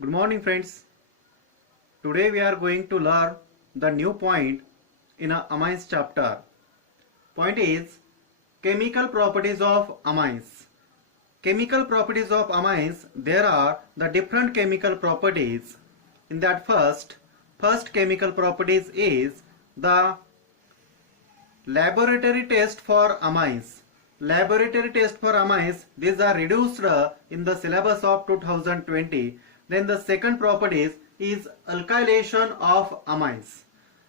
Good morning, friends. Today we are going to learn the new point in a amines chapter. Point is chemical properties of amines. Chemical properties of amines, there are the different chemical properties. In that first chemical properties is the laboratory test for amines. Laboratory test for amines, these are reduced in the syllabus of 2020. Then the second properties is alkylation of amines.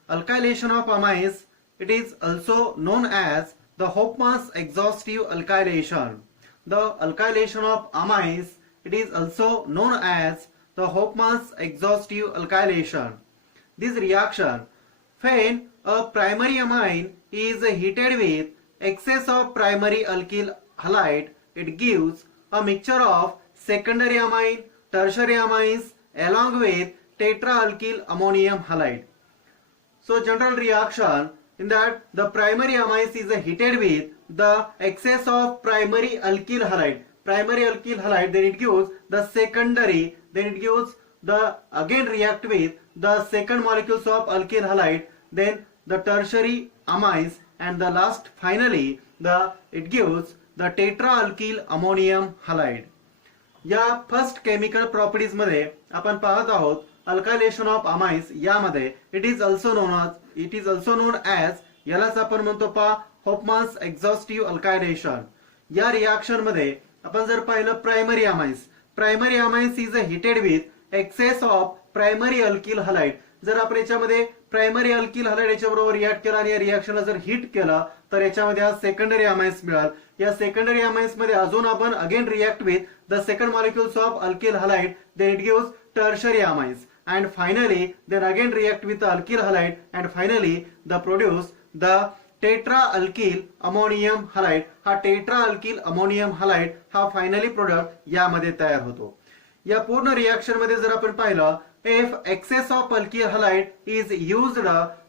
Alkylation of amines, it is also known as the Hofmann's exhaustive alkylation. The alkylation of amines, it is also known as the Hofmann's exhaustive alkylation. This reaction, when a primary amine is heated with excess of primary alkyl halide, it gives a mixture of secondary amine, tertiary amines along with tetraalkyl ammonium halide. So general reaction in that the primary amines is heated with the excess of primary alkyl halide. Primary alkyl halide, then it gives the secondary, then it gives the again react with the second molecules of alkyl halide, then the tertiary amines, and the last finally it gives the tetraalkyl ammonium halide. या first chemical properties मध्ये आपण पाहत आहोत अल्कायलेशन of amines. यामध्ये it is also non as, यालाच आपण म्हणतो होफमन्स exhaustive अल्कायलेशन. या रिएक्शन मध्ये आपण जर पाहिलं primary amines is heated with excess of primary alkyl halide. जर आपण याच्यामध्ये प्रायमरी अल्किल हलाइड याच्या बरोबर रिएक्ट केला आणि या रिएक्शनला जर हिट केला तर याच्यामध्ये हा सेकंडरी अमाइन्स मिळाल. या सेकंडरी अमाइन्स मध्ये अजून आपण again react with the second molecules of alkyl halide, then it gives tertiary amines, and finally then again react with the alkyl halide and finally the produce the tetraalkyl ammonium halide. हा tetraalkyl ammonium halide हा finally product यामध्ये तयार होतो. या पूर्ण reaction मध्ये जर आपण पाहिलं, if excess of alkyl halide is used,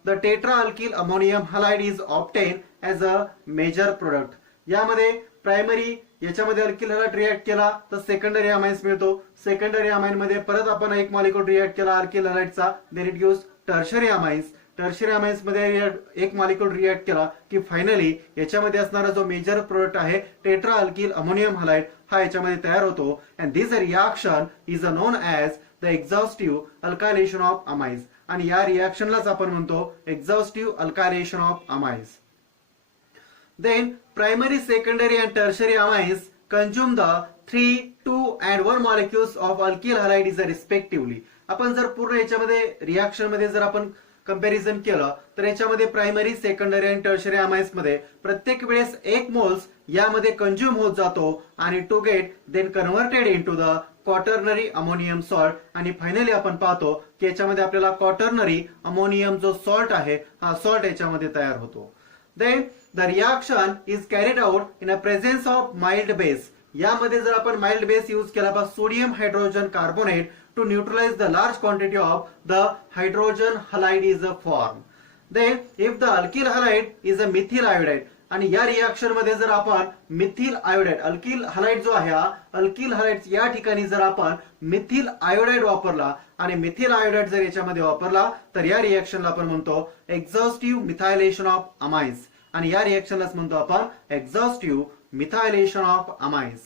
the tetraalkyl ammonium halide is obtained as a major product. यामध्ये प्रायमरी याच्यामध्ये अल्किल हलाइड रिएक्ट केला तर सेकंडरी अमाइन्स मिळतो. सेकंडरी अमाइन मध्ये परत आपण एक मॉलिक्यूल रिएक्ट केला alkyl हलाइडचा, then it gives tertiary amines. Tertiary amines मध्ये एक मॉलिक्यूल रिएक्ट केला की फायनली याच्यामध्ये असणारा जो मेजर प्रोडक्ट आहे टेट्राअल्किल अमोनियम हलाइड हा याच्यामध्ये तयार होतो. And this reaction is known as the exhaustive alkylation of amines. आणि या रिएक्शनलाच आपण म्हणतो exhaustive alkylation of amines. Then primary, secondary and tertiary amines consume the 3, 2 and 1 molecules of alkyl halide respectively. आपण जर पूर्ण याच्यामध्ये रिएक्शन मध्ये जर आपण कंपॅरिझन केलं तर याच्यामध्ये प्रायमरी, सेकंडरी आणि टर्शरी अमाइन्स मध्ये प्रत्येक वेळेस 1 मोल्स यामध्ये कंझ्युम होत जातो आणि to get then converted into the quaternary ammonium salt. आणि फायनली आपण पाहतो की याच्यामध्ये आपल्याला क्वाटर्नरी अमोनियम जो सॉल्ट आहे हा सॉल्ट याच्यामध्ये तयार होतो. Then the reaction is carried out in a presence of mild base. यामध्ये जर आपण mild base यूज केला पहा sodium hydrogen carbonate to neutralize the large quantity of the hydrogen halide is formed. Then if the alkyl halide is a methyl iodide, आणि या reaction मध्ये जर आपण मिथिल आयोडाइड, अल्किल हलाइड जो आहे alkyl halide या ठिकाणी जर आपण मिथिल आयोडाइड वापरला आणि मिथिल आयोडाइड जर याच्यामध्ये वापरला तर या रिएक्शनला आपण म्हणतो एक्झॉस्टिव्ह मिथायलेशन ऑफ अमाइन्स. आणि या रिएक्शनलाच म्हणतो आपण एक्झॉस्टिव्ह मिथायलेशन ऑफ अमाइन्स.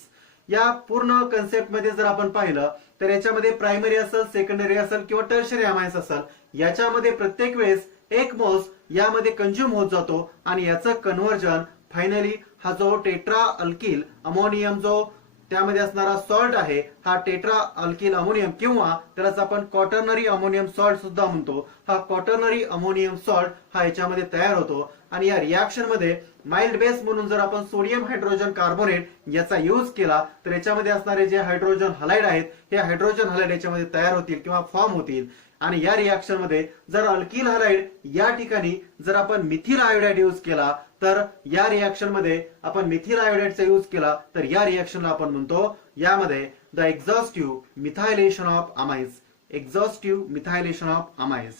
या पूर्ण कन्सेप्ट मध्ये जर आपण पाहिलं तर याच्यामध्ये प्रायमरी असेल, सेकंडरी असेल किंवा टर्शरी अमाइन्स असेल, याच्यामध्ये प्रत्येक वेळेस 1 मोल्स यामध्ये कंझ्युम होत जातो आणि याचं कन्व्हर्जन फायनली हा जो टेट्रा अल्किल अमोनियम जो त्यामध्ये असणारा सॉल्ट आहे हा टेट्रा अल्किल अमोनियम किंवा त्यालाच आपण क्वाटर्नरी अमोनियम सॉल्ट सुद्धा म्हणतो. हा क्वाटर्नरी अमोनियम सॉल्ट हा याच्यामध्ये तयार होतो. आणि या रिएक्शन मध्ये माइल्ड बेस म्हणून जर आपण सोडियम हायड्रोजन कार्बोनेट याचा यूज केला तर याच्यामध्ये असणारे जे हायड्रोजन हलाइड आहेत हे हायड्रोजन हलाइड याच्यामध्ये तयार होतील किंवा फॉर्म होतील. आणि या रिएक्शन मध्ये जर अल्किल हलाइड या ठिकाणी जर आपण मिथिल आयोडाइड यूज केला तर या रिएक्शन मध्ये आपण मिथिल आयोडाइडचा यूज केला तर या रिएक्शनला आपण म्हणतो यामध्ये the exhaustive methylation of amines. Exhaustive methylation of amines.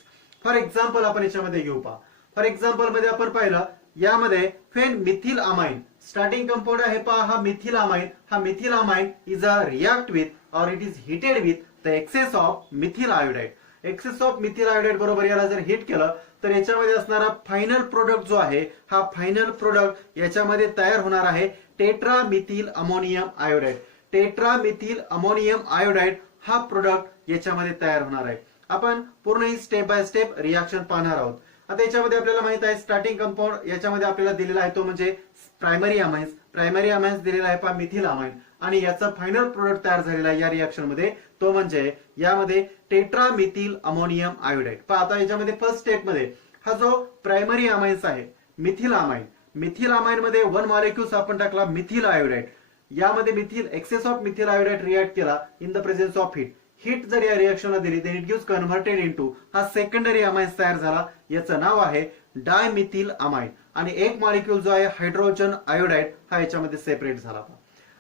For example आपण याच्यामध्ये घेऊ पहा. फॉर एक्झाम्पल मध्ये आपण पाहिलं यामध्ये फेन मिथिल अमाइन स्टार्टिंग कंपाऊंड आहे पहा हा मिथिल अमाइन. हा methyl amine is a react with or it is heated with the excess of methyl iodide. Excess of methyl iodide बरोबर याला जर हिट केलं तर याच्यामध्ये असणारा फायनल प्रोडक्ट जो आहे हा फायनल प्रोडक्ट याच्यामध्ये तयार होणार आहे tetra methyl ammonium iodide. Tetra methyl ammonium iodide हा प्रोडक्ट याच्यामध्ये तयार होणार आहे. आपण पूर्ण ही स्टेप बाय स्टेप रिएक्शन पाहणार आहोत. आता याच्यामध्ये आपल्याला माहित आहे स्टार्टिंग कंपाऊंड याच्यामध्ये आपल्याला दिलेला आहे तो म्हणजे प्रायमरी अमाइन्स. प्रायमरी अमाइन्स दिलेला आहे पहा मिथिल अमाइन आणि याचा फायनल प्रोडक्ट तयार झालेला आहे या रिएक्शन मध्ये तो म्हणजे यामध्ये टेट्रा मिथिल अमोनियम आयोडाइड. पहा आता याच्यामध्ये फर्स्ट स्टेप मध्ये हा जो प्रायमरी अमाइन्स आहे मिथिल अमाइन, मिथिल अमाइन मध्ये वन मॉलिक्यूल्स आपण टाकला मिथिल आयोडाइड. यामध्ये methyl excess of methyl iodide react केला in the presence of heat. Heat जर या रिएक्शनला दिली then it gives converted into हा सेकंडरी अमाइन्स तयार झाला. याचं नाव आहे डायमिथिल अमाइन आणि एक मॉलिक्यूल जो आहे हायड्रोजन आयोडाइड हा याच्यामध्ये सेपरेट झाला.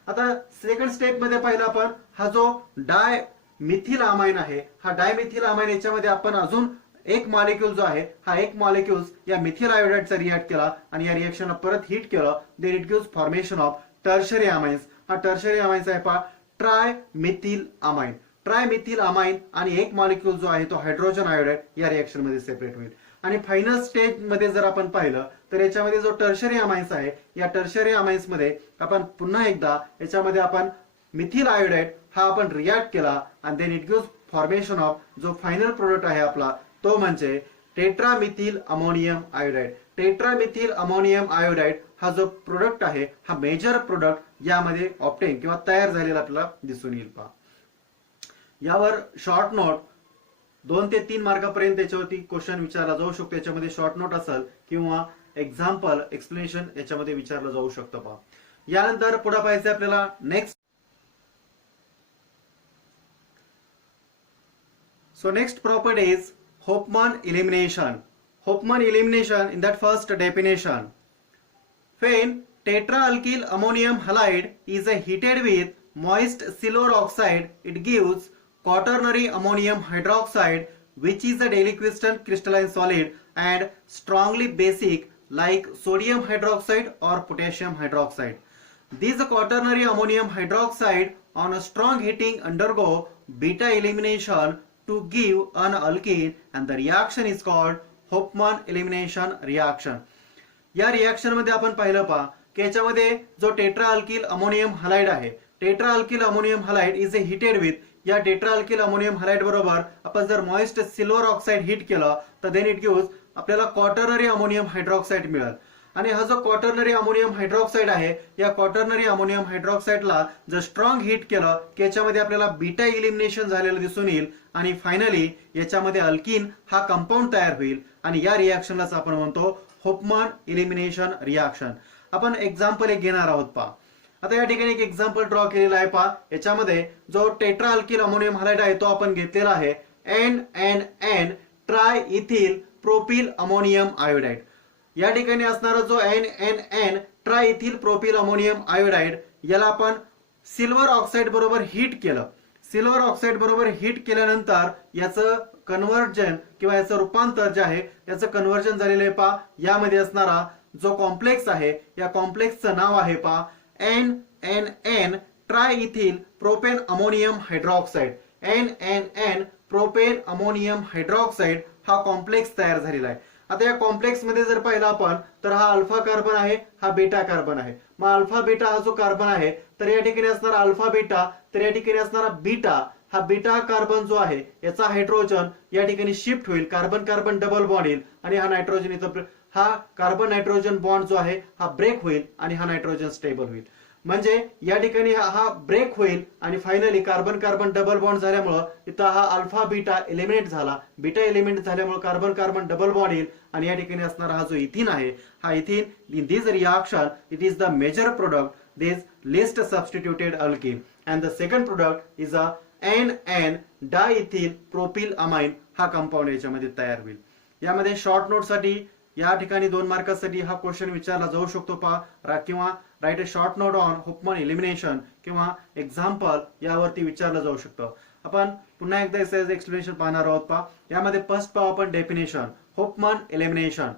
आता सेकंड स्टेप मध्ये पाहिलं आपण हा जो डाय मिथिल अमाइन आहे हा डायमिथिल अमाइन याच्यामध्ये आपण अजून एक मॉलिक्यूल जो आहे हा एक मॉलिक्यूल या मिथिल आयोडाइडचा रिएक्ट केला आणि या रिएक्शनला परत हीट केलं then it gives formation of tertiary amines. हा टर्शरी अमाइन्स आहे पहा tri methyl amine. Tri methyl amine आणि एक मॉलिक्यूल जो आहे तो हायड्रोजन आयोडाइड या रिएक्शन मध्ये सेपरेट होईल. आणि फायनल स्टेज मध्ये जर आपण पाहिलं तर याच्यामध्ये जो टर्शरी अमाइन्स आहे या टर्शरी अमाइन्स मध्ये आपण पुन्हा एकदा याच्यामध्ये आपण मिथिल आयोडाइड हा आपण रिएक्ट केला आणि then it gives formation of जो फायनल प्रोडक्ट आहे आपला तो म्हणजे tetramethyl ammonium iodide. Tetramethyl ammonium iodide हा जो प्रोडक्ट आहे हा मेजर प्रोडक्ट यामध्ये ऑप्टेन किंवा तयार झालेला आपल्याला दिसून येईल. पहा यावर शॉर्ट नोट 2 ते 3 मार्कापर्यंत याच्यावरती क्वेश्चन विचारला जाऊ शकतो. याच्यामध्ये शॉर्ट नोट असेल किंवा एक्झाम्पल एक्सप्लेनेशन याच्यामध्ये विचारलं जाऊ शकतं. पहा यानंतर पुढे पाहायचं आपल्याला next. So next property is Hofmann elimination. Hofmann elimination in that first definition. When tetraalkyl ammonium halide is heated with moist silver oxide, it gives quaternary ammonium hydroxide, which is a deliquescent crystalline solid and strongly basic like sodium hydroxide or potassium hydroxide. These quaternary ammonium hydroxide on a strong heating undergo beta elimination to give an alkene and the reaction is called Hofmann elimination reaction. या reaction मध्ये आपण पाहिलं पहा की याच्यामध्ये जो टेट्राअल्किल ammonium halide आहे tetraalkyl ammonium halide is heated with या टेट्राअल्किल अमोनियम हलाइड बरोबर आपण जर मॉइस्ट सिल्वर ऑक्साइड हिट केलं तर देन इट गिव्स आपल्याला क्वाटर्नरी अमोनियम हायड्रॉक्साइड मिळेल. आणि हा जो क्वाटर्नरी अमोनियम हायड्रॉक्साइड आहे या क्वाटर्नरी अमोनियम हायड्रॉक्साइडला जर स्ट्रॉंग हिट केलं की याच्यामध्ये आपल्याला बीटा इलिमिनेशन झालेलं दिसून येईल आणि फायनली याच्यामध्ये अल्किन हा कंपाऊंड तयार होईल आणि या रिएक्शनलाच आपण म्हणतो होफमॅन इलिमिनेशन रिएक्शन. आपण एक्झाम्पल एक घेणार आहोत. पहा आता या ठिकाणी एक एक्झाम्पल ड्रॉ केलेला आहे. पहा याच्यामध्ये जो टेट्राअल्किल अमोनियम हलाइड आहे तो आपण घेतलेला आहे NNN try ethyl propyl ammonium iodide. या ठिकाणी असणारा जो NNN try ethyl propyl ammonium iodide याला आपण सिल्वर ऑक्साइड बरोबर हीट केलं. सिल्वर ऑक्साइड बरोबर हीट केल्यानंतर याचं कन्व्हर्जन किंवा याचं रूपांतर जे आहे याचं कन्व्हर्जन झालेलं आहे. पहा यामध्ये असणारा जो कॉम्प्लेक्स आहे या कॉम्प्लेक्सचं नाव आहे पहा NNN try ethyl propane ammonium hydroxide. NNN propane ammonium hydroxide हा कॉम्प्लेक्स तयार झालेला आहे. आता या कॉम्प्लेक्स मध्ये जर पाहिलं आपण तर हा अल्फा कार्बन आहे हा बीटा कार्बन आहे. मग अल्फा बीटा हा जो कार्बन आहे तर या ठिकाणी असणारा अल्फा बीटा तर या ठिकाणी असणारा बीटा हा बीटा कार्बन जो आहे याचा हायड्रोजन या ठिकाणी शिफ्ट होईल. कार्बन कार्बन डबल बॉन्ड येईल आणि हा नायट्रोजन इथं हा कार्बन नायट्रोजन बॉन्ड जो आहे हा ब्रेक होईल आणि हा नायट्रोजन स्टेबल होईल. म्हणजे या ठिकाणी हा ब्रेक होईल आणि finally carbon carbon double bond झाल्यामुळं इथं हा अल्फा बीटा एलिमिनेट झाला. बीटा एलिमेंट झाल्यामुळे कार्बन कार्बन डबल बॉन्ड येईल आणि या ठिकाणी असणारा हा जो इथिन आहे हा ethene in this reaction it is the major product this list substituted alkene and the second product is a NN diethyl propyl amine हा कंपाऊंड याच्यामध्ये तयार होईल. यामध्ये शॉर्ट नोट साठी या ठिकाणी 2 मार्कासाठी हा क्वेश्चन विचारला जाऊ शकतो. पहा किंवा write a short note on Hofmann elimination किंवा एक्झाम्पल यावरती विचारलं जाऊ शकतं. आपण पुन्हा एकदा याचं एक्सप्लेनेशन पाहणार आहोत. पहा यामध्ये फर्स्ट पाहू आपण definition Hofmann elimination.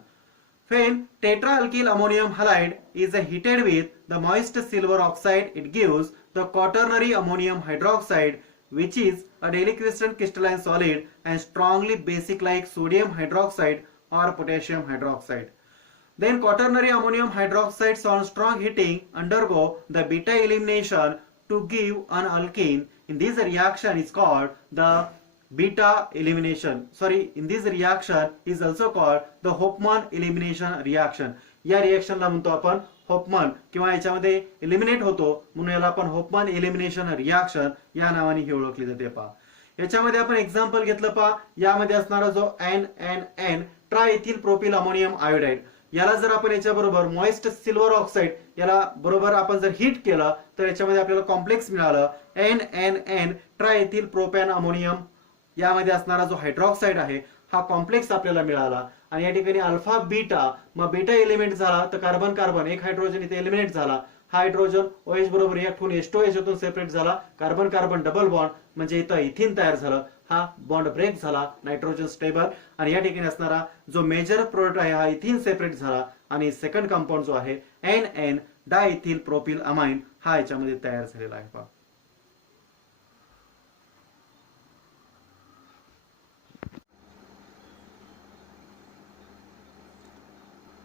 When tetraalkyl ammonium halide is heated with the moist silver oxide, it gives the quaternary ammonium hydroxide, which is a deliquescent crystalline solid and strongly basic like sodium hydroxide or potassium hydroxide. Then quaternary ammonium hydroxides on strong heating undergo the beta elimination to give an alkene. In this reaction is called the beta elimination. In this reaction is also called the Hofmann elimination reaction. या रिएक्शनला म्हणतो आपण होफमन किंवा याच्यामध्ये eliminate होतो म्हणून याला आपण होफमन elimination reaction या नावाने ही ओळखली जाते पहा. याच्यामध्ये आपण एक्झाम्पल घेतलं पहा. यामध्ये असणारा जो NNN ट्रायइथिल प्रोपिल अमोनियम आयोडाइड, याला जर आपण याच्या बरोबर मॉइस्ट सिल्वर ऑक्साइड याला बरोबर आपण जर हीट केलं तर याच्यामध्ये आपल्याला कॉम्प्लेक्स मिळालं NNN ट्रायइथिल प्रोपॅन अमोनियम. यामध्ये असणारा जो हायड्रॉक्साइड आहे हा कॉम्प्लेक्स आपल्याला मिळाला आणि या ठिकाणी अल्फा बीटा, मग बीटा एलिमेंट झाला तर कार्बन कार्बन एक हायड्रोजन इथे एलिमिनेट झाला. हा हायड्रोजन OH बरोबर रिएक्ट होऊन H2OH यातून सेपरेट झाला. कार्बन कार्बन डबल बॉन्ड म्हणजे इथं इथिन तयार झालं. हा बॉन्ड ब्रेक झाला, नायट्रोजन स्टेबल. आणि या ठिकाणी असणारा जो मेजर प्रोडक्ट आहे हा इथिन सेपरेट झाला आणि सेकंड कंपाऊंड जो आहे NN डायइथिल प्रोपिल अमाइन हा याच्यामध्ये तयार झालेला आहे पहा.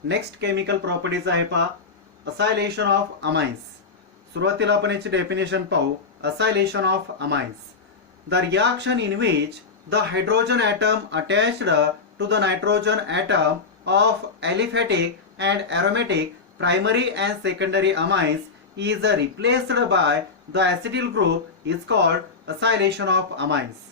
नेक्स्ट केमिकल प्रॉपर्टीज आहे पहा असायलेशन ऑफ अमाइन्स. सुरुवातीला आपण याची डेफिनेशन पाहू. Acylation of amines, the reaction in which the hydrogen atom attached to the nitrogen atom of aliphatic and aromatic primary and secondary amines is replaced by the acetyl group is called acylation of amines.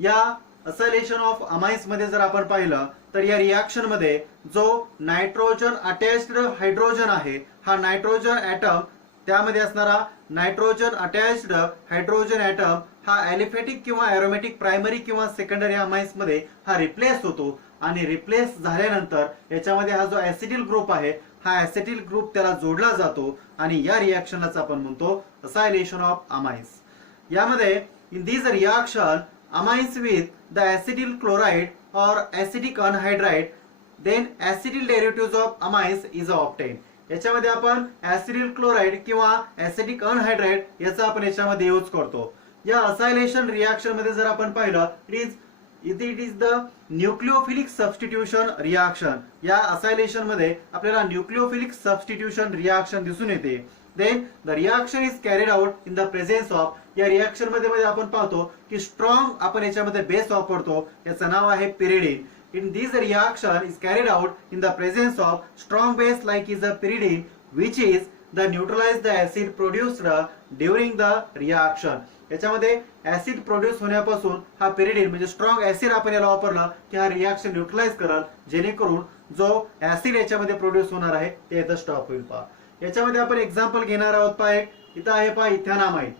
या acylation of amines मध्ये जर आपण पाहिलं तर या reaction मध्ये जो nitrogen attached hydrogen आहे हा नायट्रोजन एटम, त्यामध्ये असणारा नायट्रोजन अटॅच्ड हायड्रोजन एटम हा एलिफॅटिक किंवा एरोमॅटिक प्रायमरी किंवा सेकंडरी अमाइन्स मध्ये हा रिप्लेस होतो. आणि रिप्लेस झाल्यानंतर याच्यामध्ये हा जो ऍसिटिल ग्रुप आहे हा ऍसिटिल ग्रुप त्याला जोडला जातो आणि या रिएक्शनलाच आपण म्हणतो असायलेशन ऑफ अमाइन्स. यामध्ये in this reaction amines with the acetyl chloride or acidic anhydride, then acetyl derivatives of amines is obtained. याच्यामध्ये आपण ऍसिडिल क्लोराइड किंवा ऍसिडिक अनहायड्राइड याचा आपण याच्यामध्ये यूज करतो. या असायलेशन रिएक्शन मध्ये जर आपण पाहिलं it is the nucleophilic substitution reaction. या असायलेशन मध्ये आपल्याला न्यूक्लिओफिलिक सबस्टिट्यूशन रिएक्शन दिसून येते. Then the reaction is carried out in the presence of, या रिएक्शन मध्ये आपण पाहतो की स्ट्रॉंग आपण याच्यामध्ये बेस वापरतो, याचं नाव आहे pyridine. In this reaction is carried out in the presence of strong base like is a pyridine, which is the neutralize the acid produced during the reaction. याच्यामध्ये ऍसिड प्रोड्यूस होण्यापासून हा pyridine म्हणजे strong acid आपण याला वापरला की हा reaction neutralise करेल, जेणेकरून जो ऍसिड याच्यामध्ये प्रोड्यूस होणार आहे ते इथं स्टॉप होईल पहा. याच्यामध्ये आपण एक्झाम्पल घेणार आहोत पहा. इथं आहे पहा इथॅनामाइन.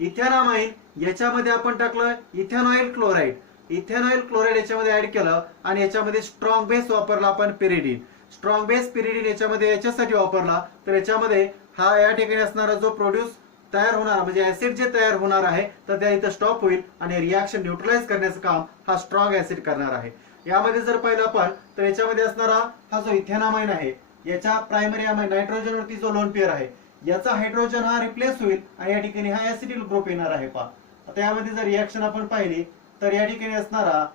इथॅनामाइन याच्यामध्ये आपण टाकलं इथेनॉइल क्लोराइड. इथेनॉइल क्लोराइड याच्यामध्ये ऍड केलं आणि याच्यामध्ये स्ट्रॉंग बेस वापरला आपण पिरिडीन. स्ट्रॉंग बेस पिरिडीन याच्यामध्ये याच्यासाठी वापरला तर याच्यामध्ये हा या ठिकाणी असणारा जो प्रोड्यूस तयार होणार म्हणजे ऍसिड जे तयार होणार आहे तर त्या इथं स्टॉप होईल आणि रिएक्शन न्यूट्रलाइज करण्याचं काम हा स्ट्रॉंग ऍसिड करणार आहे. यामध्ये जर पाहिलं आपण तर याच्यामध्ये असणारा हा जो इथेनामाइन आहे याच्या प्रायमरी अमाइन नायट्रोजन वरती जो लोन पेअर आहे याचा हायड्रोजन हा रिप्लेस होईल आणि या ठिकाणी हा ऍसिटिल ग्रुप येणार आहे पहा. आता यामध्ये जर रिएक्शन आपण पाहिली तर या ठिकाणी असणारा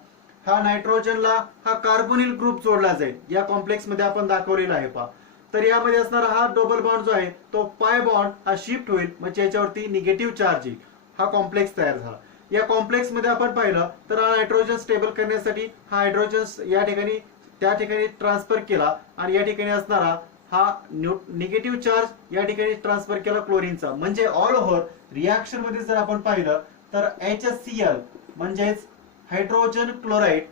हा नायट्रोजनला हा कार्बोनिल ग्रुप जोडला जाईल. या कॉम्प्लेक्स मध्ये आपण दाखवलेला आहे पहा. तर यामध्ये असणारा हा डबल बॉन्ड जो आहे तो पाय बॉन्ड हा शिफ्ट होईल म्हणजे याच्यावरती निगेटिव्ह चार्ज येईल. हा कॉम्प्लेक्स तयार झाला. या कॉम्प्लेक्स मध्ये आपण पाहिलं तर हा नायट्रोजन स्टेबल करण्यासाठी हा हायड्रोजन या ठिकाणी त्या ठिकाणी ट्रान्सफर केला आणि या ठिकाणी असणारा हा निगेटिव्ह चार्ज या ठिकाणी ट्रान्सफर केला क्लोरीनचा. म्हणजे ऑल ओव्हर रिएक्शन मध्ये जर आपण पाहिलं तर HCl म्हणजेच हायड्रोजन क्लोराइड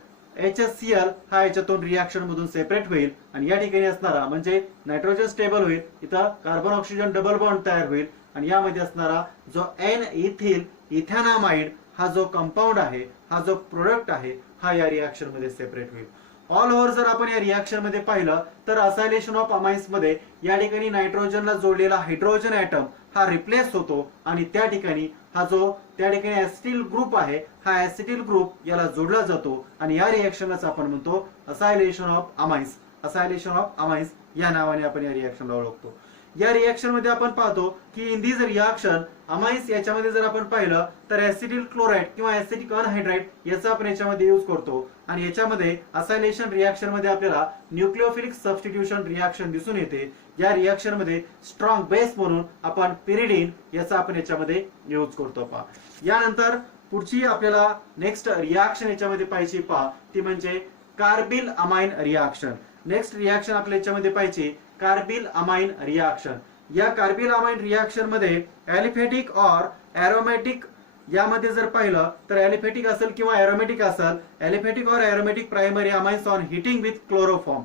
HCl हा याच्यातून रिएक्शन मधून सेपरेट होईल आणि या ठिकाणी असणारा म्हणजे नायट्रोजन स्टेबल होईल. इथं कार्बन ऑक्सिजन डबल बॉन्ड तयार होईल आणि यामध्ये असणारा जो N इथिल इथॅनामाइड हा जो कंपाऊंड आहे हा जो प्रोडक्ट आहे हा या रिएक्शन मध्ये सेपरेट होईल. ऑल ओव्हर जर आपण या रिएक्शन मध्ये पाहिलं तर असायलेशन ऑफ अमाइन्स मध्ये या ठिकाणी नायट्रोजनला जोडलेला हायड्रोजन ऍटम हा रिप्लेस होतो आणि त्या ठिकाणी हा जो त्या ठिकाणी ऍसिटिल ग्रुप आहे हा ऍसिटिल ग्रुप याला जोडला जातो आणि या रिएक्शनलाच आपण म्हणतो acylation of amines. Acylation of amines या नावाने आपण या रिएक्शनला ओळखतो. या रिएक्शन मध्ये आपण पाहतो की इन दिस रिएक्शन अमाइन्स याच्यामध्ये जर आपण पाहिलं तर ऍसिटिल क्लोराइड किंवा ऍसिटिक अनहायड्राइड याचा आपण याच्यामध्ये यूज करतो आणि याच्यामध्ये असायलेशन रिएक्शन मध्ये आपल्याला न्यूक्लिओफिलिक सबस्टिट्यूशन रिएक्शन दिसून येते. या रिएक्शन मध्ये स्ट्रॉंग बेस म्हणून आपण पिरिडीन याचा आपण याच्यामध्ये यूज करतो पहा. यानंतर पुढची आपल्याला नेक्स्ट रिएक्शन याच्यामध्ये पाहिजे पहा ती म्हणजे carbyl amine reaction. Next reaction आपल्या याच्यामध्ये पाहिजे कार्बिल अमाइन रिएक्शन. या कार्बिल अमाइन रिएक्शन मध्ये ॲलिफॅटिक और एरोमॅटिक यामध्ये जर पाहिलं तर ॲलिफॅटिक असेल किंवा एरोमॅटिक असेल, ॲलिफॅटिक और aromatic primary amines on heating with chloroform.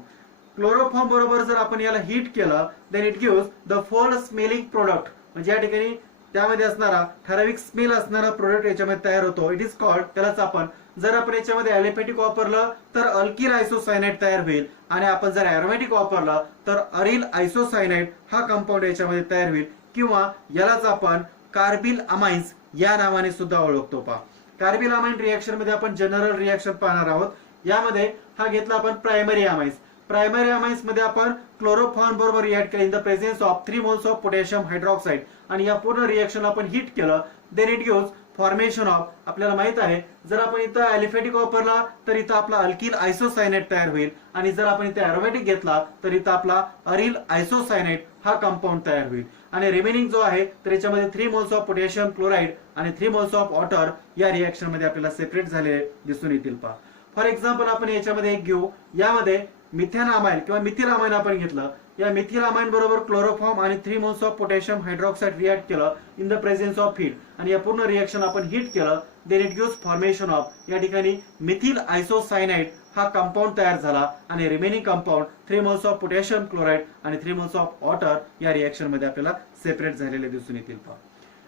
Chloroform बरोबर जर आपण याला हीट केलं then it gives the foul smelling product. म्हणजे या ठिकाणी त्यामध्ये असणारा ठराविक स्मेल असणारा प्रोडक्ट याच्यामध्ये तयार होतो. इट इज कॉल्ड, त्यालाच आपण जर आपण याच्यामध्ये ॲलिफॅटिक वापरलं तर अल्किल आयसोसायनाइड तयार होईल आणि आपण जर एरोमॅटिक वापरलं तर अरिल आयसोसायनाइड हा कंपाऊंड याच्यामध्ये तयार होईल किंवा यालाच आपण कार्बिल अमाइन्स या नावाने सुद्धा ओळखतो पहा. कार्बिल अमाइन रिएक्शन मध्ये आपण जनरल रिएक्शन पाहणार आहोत. यामध्ये हा घेतला आपण प्रायमरी अमाइन्स. प्रायमरी अमाइन्स मध्ये आपण क्लोरोफॉर्म बरोबर रिएक्ट केले in the presence of 3 moles of potassium hydroxide आणि या पूर्ण रिएक्शन आपण हीट केलं then it gives formation of. आपल्याला माहित आहे जर आपण इथं ॲलिफॅटिक वापरला तर इथं आपला अल्किल आयसोसायनाइड तयार होईल आणि जर आपण इथे एरोमॅटिक घेतला तर इथं आपला अरिल आयसोसायनाइड हा कंपाऊंड तयार होईल. आणि रिमेनिंग जो आहे तर याच्यामध्ये 3 मोल्स ऑफ पोटॅशियम क्लोराइड आणि 3 मोल्स ऑफ वॉटर या रिएक्शन मध्ये आपल्याला सेपरेट झालेले दिसून येतील पहा. फॉर एक्झाम्पल आपण याच्यामध्ये एक घेऊ. यामध्ये मिथेन अमाइन किंवा मिथिल अमाइन आपण घेतलं. या मिथिल अमाइन बरोबर क्लोरोफॉर्म आणि 3 moles of potassium hydroxide react केलं in the presence of heat आणि या पूर्ण रिएक्शन आपण हीट केलं then it gives formation of. या ठिकाणी मिथिल आयसोसायनाइड हा कंपाऊंड तयार झाला आणि remaining compound 3 moles of potassium chloride आणि 3 मोल्स ऑफ वॉटर या रिएक्शन मध्ये आपल्याला सेपरेट झालेले दिसून येतील पहा.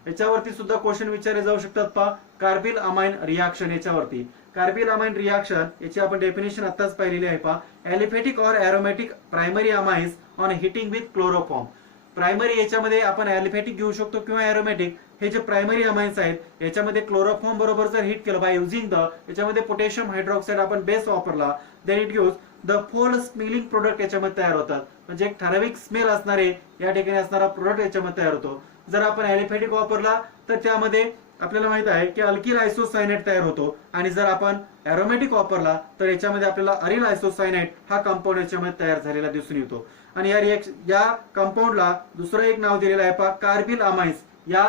याच्यावरती सुद्धा क्वेश्चन विचारले जाऊ शकतात पहा. कार्बिल अमाइन रिएक्शन याच्यावरती कार्बिल अमाइन रिएक्शन याची आपण डेफिनेशन आताच पाहिलेली आहे पहा. ॲलिफॅटिक और aromatic primary amines on heating with chloroform. Primary याच्यामध्ये आपण ॲलिफॅटिक घेऊ शकतो किंवा एरोमॅटिक. हे जे प्रायमरी अमाइन्स आहेत याच्यामध्ये क्लोरोफॉर्म बरोबर जर हिट केलं बाय युझिंग द याच्यामध्ये पोटॅशियम हायड्रॉक्साइड आपण बेस वापरला देन इट गिव्स द फोल स्मेलिंग प्रोडक्ट याच्यामध्ये तयार होतात. म्हणजे एक ठराविक स्मेल असणारे या ठिकाणी असणारा प्रोडक्ट याच्यामध्ये तयार होतो. जर आपण ॲलिफॅटिक वापरला तर त्यामध्ये आपल्याला माहित आहे की अल्किल आयसोसायनाइड तयार होतो आणि जर आपण एरोमॅटिक वापरला तर याच्यामध्ये आपल्याला अरिल आयसोसायनाइड हा कंपाऊंड याच्यामध्ये तयार झालेला दिसून येतो. आणि या कंपाऊंडला दुसरं एक नाव दिलेलं आहे पहा कार्बिल अमाइन्स. या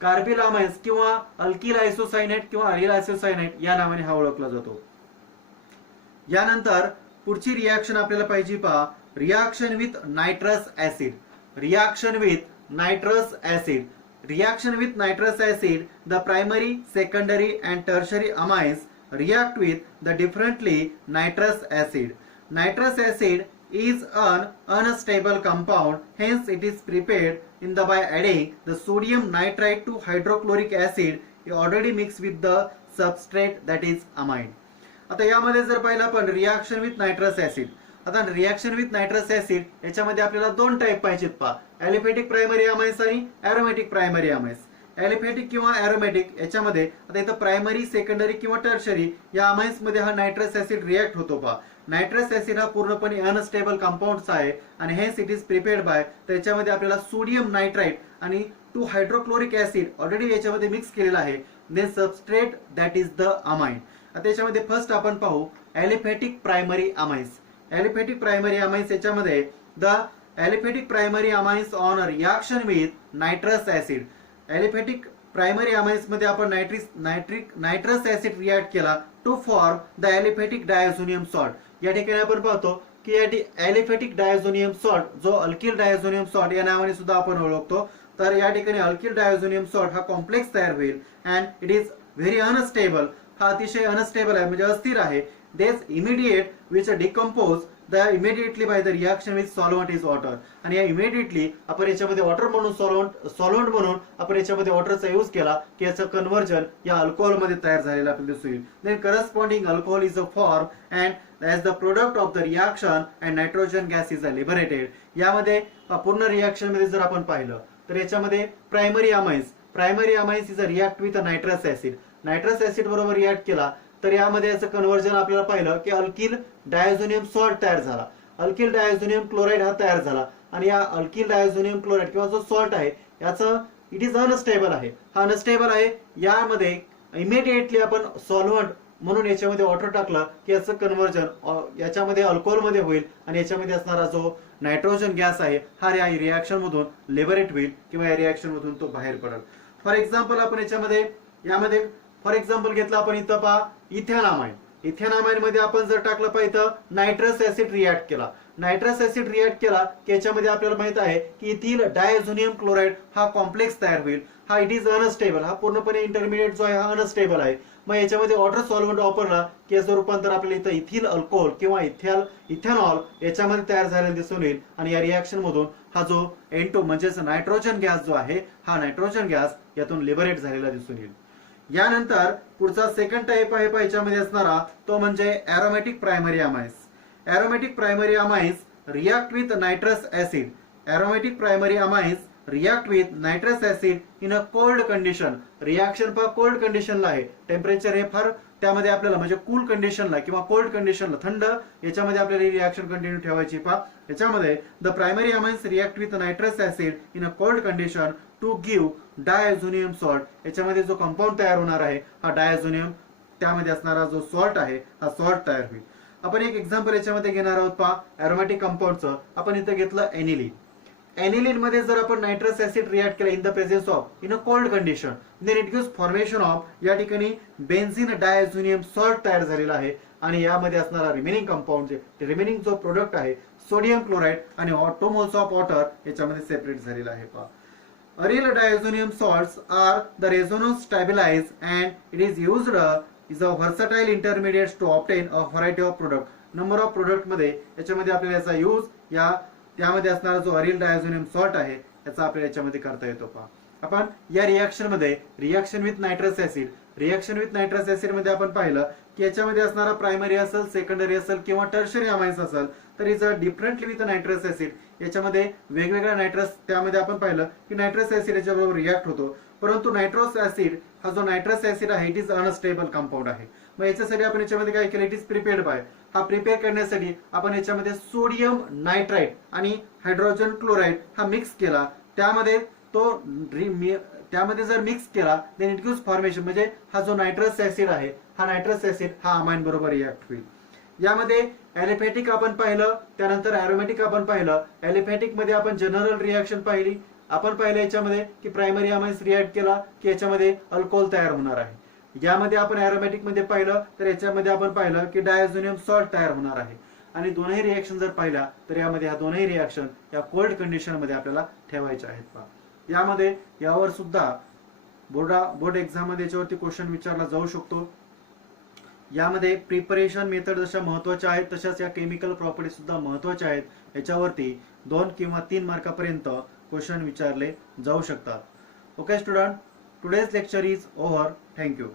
कार्बिल अमाइन्स किंवा अल्किल आयसोसायनाइड किंवा अरिल आयसोसायनाइड या नावाने हा ओळखला जातो. यानंतर पुढची रिएक्शन आपल्याला पाहिजे पहा reaction with nitrous acid. Reaction with nitrous acid. Reaction with nitrous acid, the primary, secondary and tertiary amines react with the differently nitrous acid. Nitrous acid is an unstable compound, hence it is prepared in by adding the sodium nitrite to hydrochloric acid already mixed with the substrate that is amine. आता यामध्ये जर पाहिलं आपण reaction with nitrous acid. आता reaction with nitrous acid याच्यामध्ये आपल्याला दोन type पाहिजेत पहा. ॲलिफॅटिक प्रायमरी अमाइन्स आणि एरोमॅटिक प्रायमरी अमाइन्स. ॲलिफॅटिक किंवा एरोमॅटिक याच्यामध्ये आता इथं प्रायमरी, सेकंडरी किंवा टर्शरी या अमाइन्स मध्ये हा नायट्रस ऍसिड रिएक्ट होतो पहा. नायट्रस ऍसिड हा पूर्णपणे अनस्टेबल कंपाऊंडचा आहे आणि hence it is prepared by. त्याच्यामध्ये आपल्याला सोडियम नायट्राइट आणि 2 हायड्रोक्लोरिक ऍसिड ऑलरेडी याच्यामध्ये मिक्स केलेला आहे. Then substrate that is the amine. आता याच्यामध्ये फर्स्ट आपण पाहू aliphatic primary amines. Aliphatic primary amines याच्यामध्ये the aliphatic primary amines on reaction with nitrous acid. Aliphatic primary amines मध्ये आपण नायट्रस ऍसिड रिएक्ट केला to form the aliphatic diazonium salt. या ठिकाणी आपण पाहतो की ॲलिफॅटिक डायझोनियम सॉल्ट जो अल्किल डायझोनियम सॉल्ट या नावाने सुद्धा आपण ओळखतो. तर या ठिकाणी अल्किल डायझोनियम सॉल्ट हा कॉम्प्लेक्स तयार होईल and it is very unstable. हा अतिशय अनस्टेबल आहे म्हणजे अस्थिर आहे. This immediate which decompose the immediately by the reaction with solvent is water. आणि या immediately आपण याच्यामध्ये वॉटर म्हणून सॉल्व्हंट म्हणून आपण याच्यामध्ये वॉटरचा यूज केला की याचं कन्व्हर्जन या अल्कोहोल मध्ये तयार झालेलं आपल्याला दिसून येईल. Then corresponding alcohol is a form and as the product of the reaction and nitrogen gas is a liberated. यामध्ये पूर्ण रिएक्शन मध्ये जर आपण पाहिलं तर याच्यामध्ये primary amines is a react with a nitrous acid. Nitrous acid बरोबर react केला तर यामध्ये याचं कन्व्हर्जन आपल्याला पाहिलं की अल्किल डायझोनियम सॉल्ट तयार झाला. अल्किल डायझोनियम क्लोराइड हा तयार झाला आणि या अल्किल डायझोनियम क्लोराईड किंवा जो सॉल्ट आहे याचं इट इज अनस्टेबल आहे, हा अनस्टेबल आहे. यामध्ये इमिडिएटली आपण सॉल्व्हंट म्हणून याच्यामध्ये वॉटर टाकलं की याचं कन्व्हर्जन याच्यामध्ये अल्कोहोल मध्ये होईल आणि याच्यामध्ये असणारा जो नायट्रोजन गॅस आहे हा या रिॲक्शन मधून लिबरेट होईल किंवा या रिॲक्शन मधून तो बाहेर पडेल. फॉर एक्झाम्पल आपण यामध्ये फॉर एक्झाम्पल घेतलं आपण इथं पहा इथेनॉमाइन. इथेनॉमाइन मध्ये आपण जर टाकलं पाहिजे तर नायट्रस ऍसिड रिॲक्ट केला. नायट्रस ऍसिड रिॲक्ट केला की याच्यामध्ये आपल्याला माहित आहे की इथिल डायझोनियम क्लोराईड हा कॉम्प्लेक्स तयार होईल. हा इट इज अनस्टेबल, हा पूर्णपणे इंटरमिडिएट जो आहे हा अनस्टेबल आहे. मग याच्यामध्ये वॉटर सॉल्व्हंट वापरला की याचं रूपांतर आपल्याला इथं इथिल अल्कोहोल किंवा इथेनॉल याच्यामध्ये तयार झालेला दिसून येईल आणि या रिॲक्शन मधून हा जो N2 म्हणजेच नायट्रोजन गॅस जो आहे हा नायट्रोजन गॅस यातून लिबरेट झालेला दिसून येईल. यानंतर पुढचा सेकंड टाइप आहे याच्यामध्ये असणारा तो म्हणजे aromatic primary amines. Aromatic primary amines react with nitrous acid. Aromatic primary amines react with nitrous acid in a cold condition. Reaction पहा कोल्ड कंडिशनला आहे, टेम्परेचर हे फार त्यामध्ये आपल्याला म्हणजे कूल कंडिशनला किंवा कोल्ड कंडिशनला थंड याच्यामध्ये आपल्याला ही रिॲक्शन कंटिन्यू ठेवायची. पहा याच्यामध्ये the primary amines react with nitrous acid in a cold condition to give diazonium salt. याच्यामध्ये जो कंपाऊंड तयार होणार आहे हा डायझोनियम, त्यामध्ये असणारा जो सॉल्ट आहे हा सॉल्ट तयार होईल. आपण एक एक्झाम्पल याच्यामध्ये घेणार आहोत पहा एरोमॅटिक कंपाऊंडचं. आपण इथं घेतलं एनिलीन. एनिलीन मध्ये जर आपण नायट्रस ऍसिड रिॲक्ट केला in the presence of in a cold condition then it gives formation of या ठिकाणी बेन्झिन डायझोनियम सॉल्ट तयार झालेला आहे आणि यामध्ये असणारा रिमेनिंग कंपाऊंड जे रिमेनिंग जो प्रोडक्ट आहे सोडियम क्लोराईड आणि 2 मोल्स ऑफ वॉटर याच्यामध्ये सेपरेट झालेला आहे. पहा aryl diazonium salts are the resonance stabilize and it is used is a versatile intermediates to obtain a variety of product. Number of product मध्ये याच्यामध्ये आपल्याला याचा यूज त्यामध्ये असणारा जो अरिल डायझोनियम सॉल्ट आहे याचा आपल्याला याच्यामध्ये करता येतो. पहा आपण या रिॲक्शन मध्ये रिॲक्शन विथ नायट्रस ऍसिड मध्ये आपण पाहिलं की याच्यामध्ये असणारा प्रायमरी असेल, सेकंडरी असेल किंवा टर्शरी अमाइन्स असेल तर is differently with nitrous acid. याच्यामध्ये वेगवेगळ्या नायट्रस त्यामध्ये आपण पाहिलं की नायट्रस ऍसिड याच्याबरोबर रिॲक्ट होतो, परंतु नायट्रोस ऍसिड हा जो नायट्रस ऍसिड आहे इट इज अनस्टेबल कंपाऊंड आहे. मग याच्यासाठी आपण याच्यामध्ये काय केलं, इट इज प्रिपेअर्ड बाय. हा प्रिपेअर करण्यासाठी आपण याच्यामध्ये सोडियम नायट्राइट आणि हायड्रोजन क्लोराईड हा मिक्स केला. त्यामध्ये जर मिक्स केला देन इट गिव्स फॉर्मेशन, म्हणजे हा जो नायट्रस ऍसिड आहे हा नायट्रस ऍसिड हा अमाइन बरोबर रिॲक्ट होईल. यामध्ये ॲलिफॅटिक आपण पाहिलं, त्यानंतर ॲरोमॅटिक आपण पाहिलं. ॲलिफॅटिक मध्ये आपण जनरल रिॲक्शन पाहिली. आपण पाहिलं याच्यामध्ये की प्रायमरी अमाइन्स रिॲक्ट केला की याच्यामध्ये अल्कोहोल तयार होणार आहे. यामध्ये आपण ॲरोमॅटिक मध्ये पाहिलं तर याच्यामध्ये आपण पाहिलं की डायझोनियम सॉल्ट तयार होणार आहे. आणि दोनही रिॲक्शन जर पाहिल्या तर यामध्ये ह्या दोनही रिॲक्शन या कोल्ड कंडिशन मध्ये आपल्याला ठेवायच्या आहेत. पहा यामध्ये यावर सुद्धा बोर्ड एक्झाम मध्ये याच्यावरती क्वेश्चन विचारला जाऊ शकतो. यामध्ये प्रिपरेशन मेथड जशा महत्वाच्या आहेत तशाच या केमिकल प्रॉपर्टी सुद्धा महत्वाच्या आहेत. याच्यावरती 2 किंवा 3 मार्कापर्यंत क्वेश्चन विचारले जाऊ शकतात. Okay student, today's lecture is over. Thank you.